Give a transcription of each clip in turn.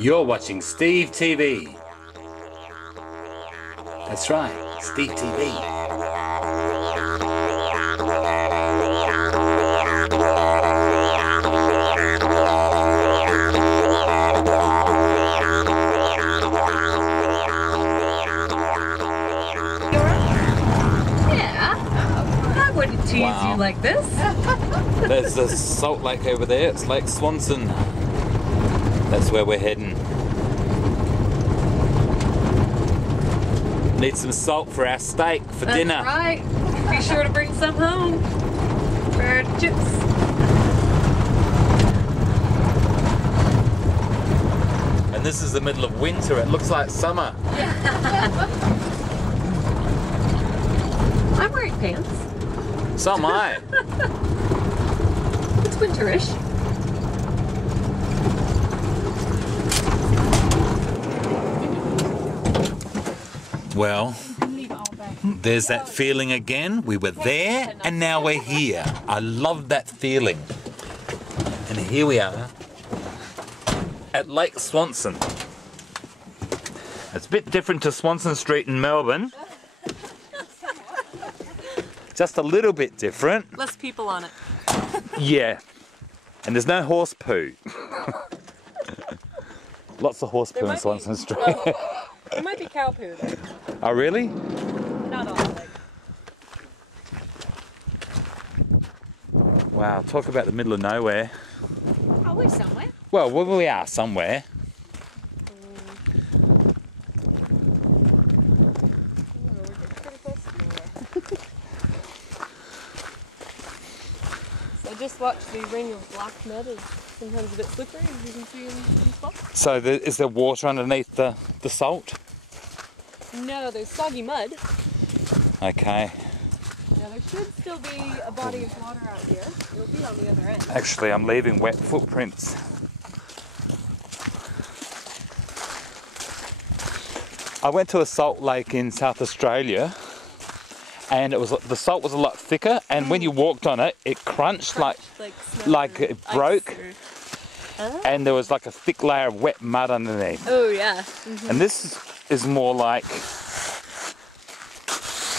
You're watching Steve TV. That's right, Steve TV. I wouldn't tease you like this. There's a salt lake over there. It's Lake Swanson. That's where we're heading. Need some salt for our steak for dinner. That's right. Be sure to bring some home for our chips. And this is the middle of winter. It looks like summer. I'm wearing pants. So am I. It's winterish. Well, there's that feeling again. We were there and now we're here. I love that feeling. And here we are at Lake Swanson. It's a bit different to Swanson Street in Melbourne. Just a little bit different. Less people on it. Yeah. And there's no horse poo. Lots of horse poo in Swanson Street. There might be cow poo there. Oh, really? Not all of it. Wow, talk about the middle of nowhere. Oh, we're somewhere. Well, we are somewhere. So just watch the ring of black mud is sometimes a bit slippery, as you can see in some spots. So is there water underneath the salt? No, there's soggy mud. Okay. Now there should still be a body of water out here. It'll be on the other end. Actually, I'm leaving wet footprints. I went to a salt lake in South Australia, and the salt was a lot thicker, and when you walked on it, it crunched like it broke, and there was like a thick layer of wet mud underneath. Oh yeah. Mm-hmm. And this is more like...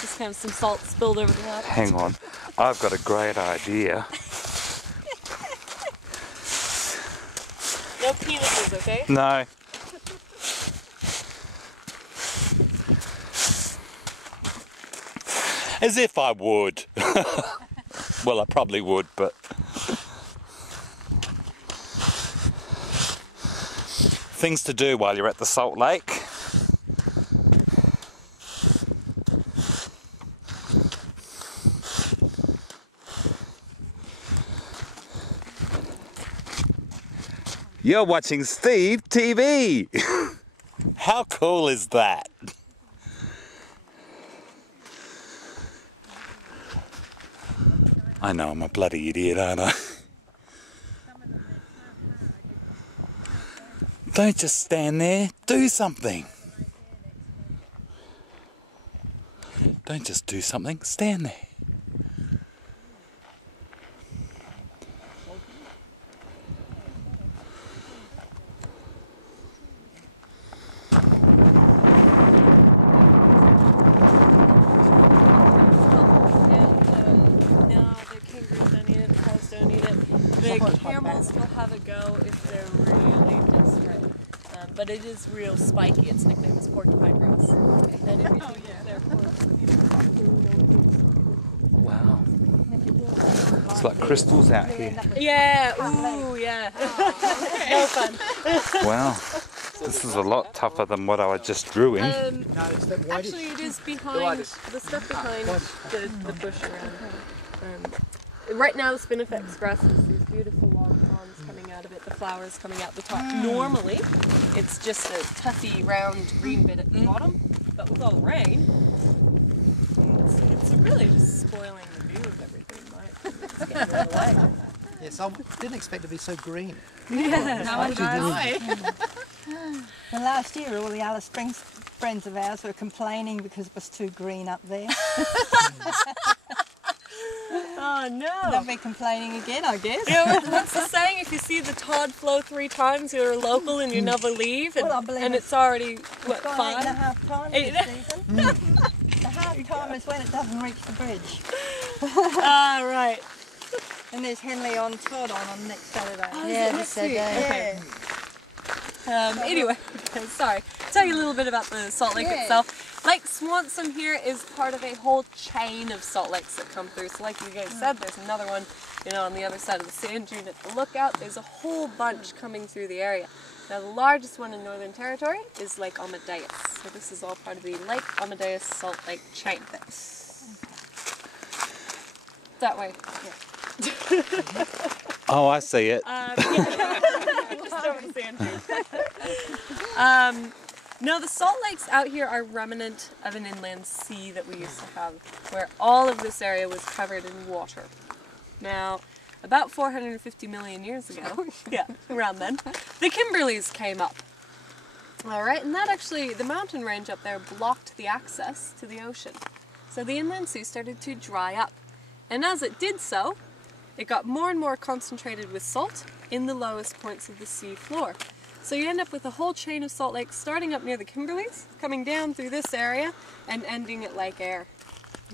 Just kind of some salt spilled over the top. Hang on, I've got a great idea. No penises, okay? No. As if I would. Well, I probably would, but... Things to do while you're at the Salt Lake. You're watching Steve TV. How cool is that? I know I'm a bloody idiot, aren't I? Don't just stand there, do something. Don't just do something, stand there. The camels will have a go if they're really desperate, but it is real spiky. Its nickname is porcupine grass. And if you think they're Wow. It's like crystals out here. Yeah, ooh, yeah. No fun. Wow. This is a lot tougher than what I just drew in. Actually, it is behind, the stuff behind the bush around. Right now, the spinifex grass is these beautiful long fronds coming out of it, the flowers coming out the top. Normally, it's just a toughy, round green bit at the bottom, but with all the rain, it's really just spoiling the view of everything. It's getting in the way. Yes, I didn't expect it to be so green. Yeah, Well, last year all the Alice Springs friends of ours were complaining because it was too green up there. Oh no. They'll be complaining again, I guess. Yeah, what's the saying? If you see the tide flow 3 times, you're a local and you never leave. And, Well, I believe and it's already, what, Gone 5? 8.5 times this season. The half time is when it doesn't reach the bridge. Ah, right. And there's Henley on Todd on next Saturday. Yeah, this Saturday. Yeah. Anyway, sorry. Tell you a little bit about the salt lake Yeah. itself. Lake Swanson here is part of a whole chain of salt lakes that come through. So like you guys said, there's another one, on the other side of the sand dune at the lookout. There's a whole bunch coming through the area. Now the largest one in Northern Territory is Lake Amadeus. So this is all part of the Lake Amadeus Salt Lake chain. That way. Yeah. Oh, I see it. Just over the sand dune. No, the salt lakes out here are remnant of an inland sea that we used to have, where all of this area was covered in water. Now, about 450 million years ago, yeah, around then, the Kimberleys came up. Alright, and that actually, the mountain range up there blocked the access to the ocean. So the inland sea started to dry up. And as it did so, it got more and more concentrated with salt in the lowest points of the sea floor. So you end up with a whole chain of salt lakes starting up near the Kimberleys, coming down through this area, and ending at Lake Eyre.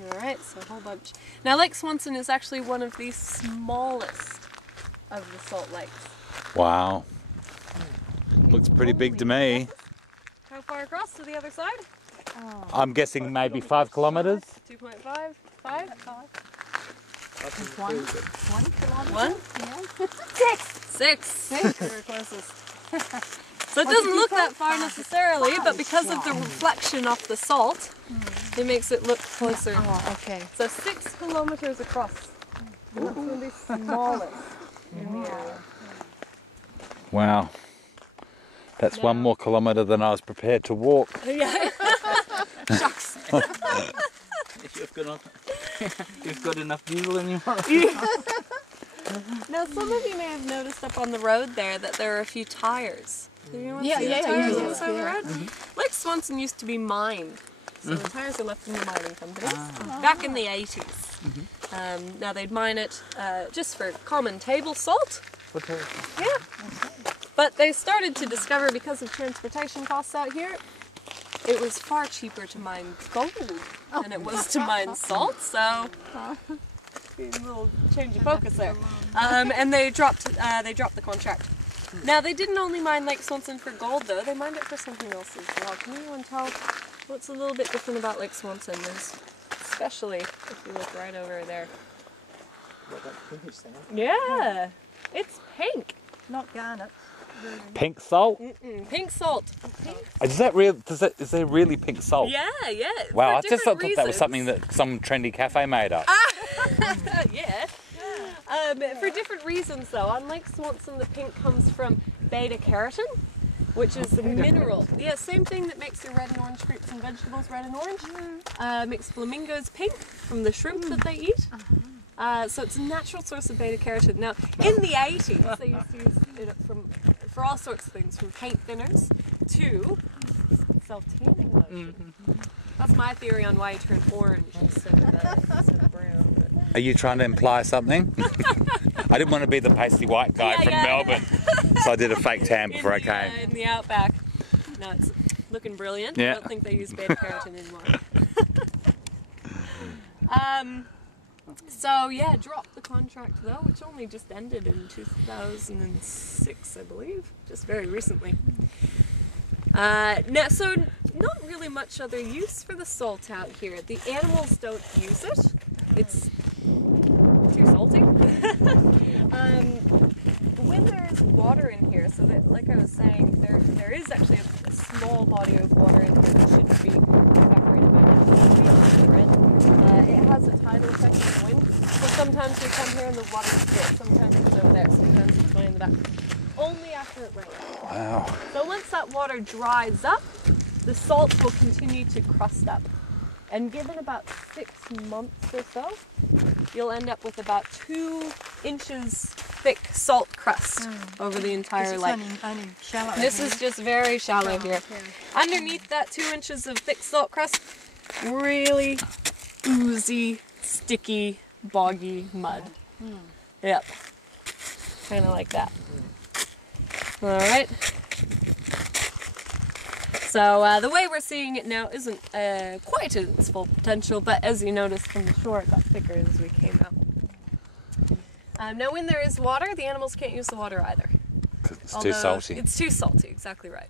Alright, so a whole bunch. Now Lake Swanson is actually one of the smallest of the salt lakes. Wow. Looks pretty big to me. How far across to the other side? I'm guessing maybe 5 kilometres. 2.5? 5? 1 kilometre? 1? Yeah. 6. You're closest. So it doesn't look that far necessarily, but because of the reflection off the salt, it makes it look closer. Oh, okay. So 6 kilometers across. And that's one of the smallest in the area. Wow. That's 1 more kilometre than I was prepared to walk. Yeah. Shucks. You've got enough diesel in your Now some of you may have noticed up on the road there that there are a few tires. Have you Yeah, seen the yeah, tires yeah, on the side of the yeah. road? Lake Swanson used to be mined. So the tires are left from the mining companies back in the 80s. Now they'd mine it just for common table salt. Yeah. But they started to discover, because of transportation costs out here, it was far cheaper to mine gold than it was to mine salt. So a little change of focus there. And they dropped the contract. Now they didn't only mine Lake Swanson for gold though, they mined it for something else as well. Can anyone tell what's a little bit different about Lake Swanson? Especially if you look right over there. Yeah, it's pink. Not garnet. Pink salt? Pink salt. Is that real? Is there really pink salt? Yeah. Wow, I For just thought different that was reasons. something that some trendy cafe made up. Yeah. For different reasons though. On Lake Swanson the pink comes from beta carotene, which is a mineral. Yeah, same thing that makes your red and orange fruits and vegetables red and orange. Makes flamingos pink from the shrimp that they eat. So it's a natural source of beta carotene. Now, in the 80s, they used to use it for all sorts of things, from paint thinners to self-tanning lotion. That's my theory on why you turn orange instead of brown. But. Are you trying to imply something? I didn't want to be the pasty white guy from Melbourne, so I did a fake tan before I came. In the outback. No, it's looking brilliant. Yeah. I don't think they use beta carotene anymore. So yeah, dropped the contract though, which only just ended in 2006, I believe, just very recently. So not really much other use for the salt out here. The animals don't use it. It's too salty. When there's water in here, so that, like I was saying, there is actually a small body of water in here that shouldn't be evaporated by now. It has a tidal effect of the wind, so sometimes we come here and the water's good, sometimes it's over there, sometimes it's way in the back. Only after it rains. Wow. So once that water dries up, the salt will continue to crust up. And given about 6 months or so, you'll end up with about 2 inches thick salt crust over the entire lake. Only shallow. This is just very shallow here. Underneath that 2 inches of thick salt crust, really oozy, sticky boggy mud. Yep. Kind of like that. Alright. So the way we're seeing it now isn't quite at its full potential, but as you noticed from the shore, it got thicker as we came out. Now when there is water, the animals can't use the water either. It's too salty. It's too salty, exactly right.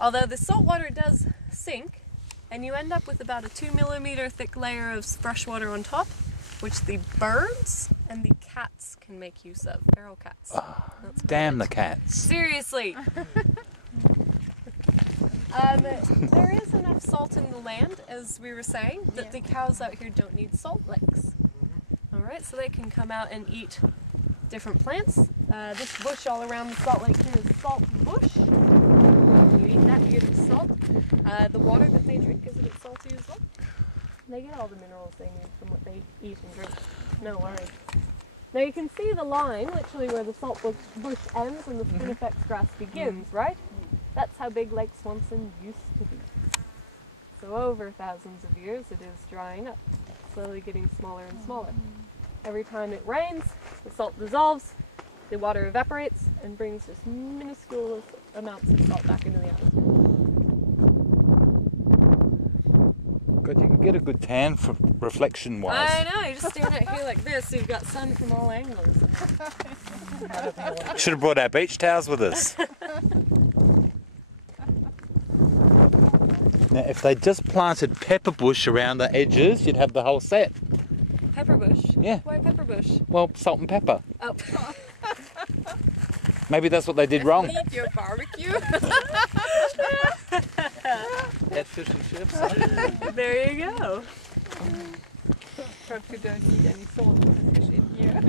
Although the salt water does sink, and you end up with about a 2 millimeter thick layer of fresh water on top, which the birds and the cats can make use of. Feral cats. That's Damn the great. cats. Seriously. There is enough salt in the land, as we were saying, that the cows out here don't need salt licks. Alright, so they can come out and eat different plants. This bush all around the salt lake here is salt bush. You eat that, you get the salt. The water that they drink is a bit salty as well. They get all the minerals they need from what they eat and drink. No worries. Now you can see the line, literally where the salt bush ends and the spinifex grass begins, right? That's how big Lake Swanson used to be. So over thousands of years it is drying up, slowly getting smaller and smaller. Every time it rains, the salt dissolves, the water evaporates, and brings just minuscule amounts of salt back into the atmosphere. God, you can get a good tan for reflection-wise. I know, you just stand out here like this, so you've got sun from all angles. Should have brought our beach towels with us. Now, if they just planted pepper bush around the edges, you'd have the whole set. Pepper bush? Yeah. Why pepper bush? Well, salt and pepper. Oh. Maybe that's what they did wrong. Eat your barbecue? Add fish and chips. There you go. Perhaps you don't need any salt with the fish in here.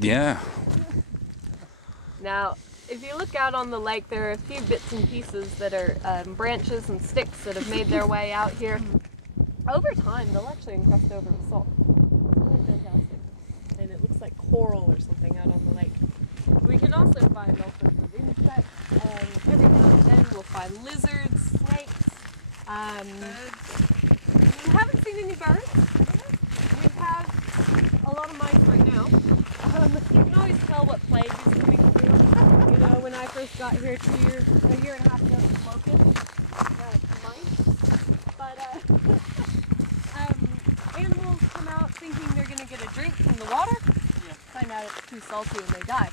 Yeah. Now, if you look out on the lake, there are a few bits and pieces that are branches and sticks that have made their way out here. Over time, they'll actually encrust over the salt. It's really fantastic. And it looks like coral or something out on the lake. We can also find all sorts of insects. Every now and then we'll find lizards, snakes. We haven't seen any birds. We have a lot of mice right now. You can always tell what plague is coming through. You know, when I first got here a year and a half ago, it was locusts, mice. But animals come out thinking they're going to get a drink from the water, find out it's too salty and they die.